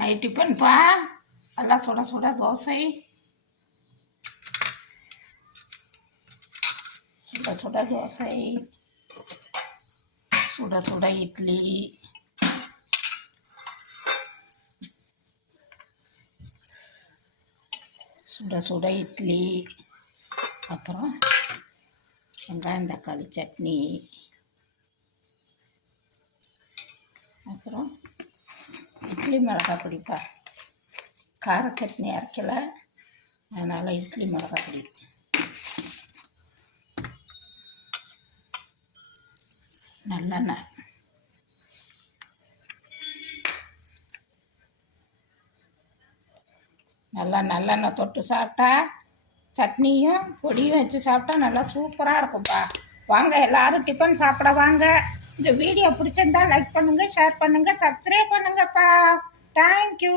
Night டிஃபன்ப்பா. நல்லா சுட சுட தோசை, சுட சுட தோசை, சுட சுட இட்லி, சுட சுட இட்லி, அப்புறம் வெங்காயம் தக்காளி சட்னி, அப்புறம் இட்லி மிளகா பொடிப்பா. கார சட்னி அரைக்கலை, அதனால் இட்லி மிளகா பொடி. நல்லெண்ணெய், நல்லா நல்லெண்ணெய் தொட்டு சாப்பிட்டா சட்னியும் பொடியும் வச்சு சாப்பிட்டா நல்லா சூப்பராக இருக்கும்ப்பா. வாங்க எல்லாரும் டிஃபன் சாப்பிட வாங்க. இந்த வீடியோ பிடிச்சிருந்தா லைக் பண்ணுங்கள், ஷேர் பண்ணுங்கள், சப்ஸ்கிரைப் பண்ணுங்கப்பா. தேங்க்யூ.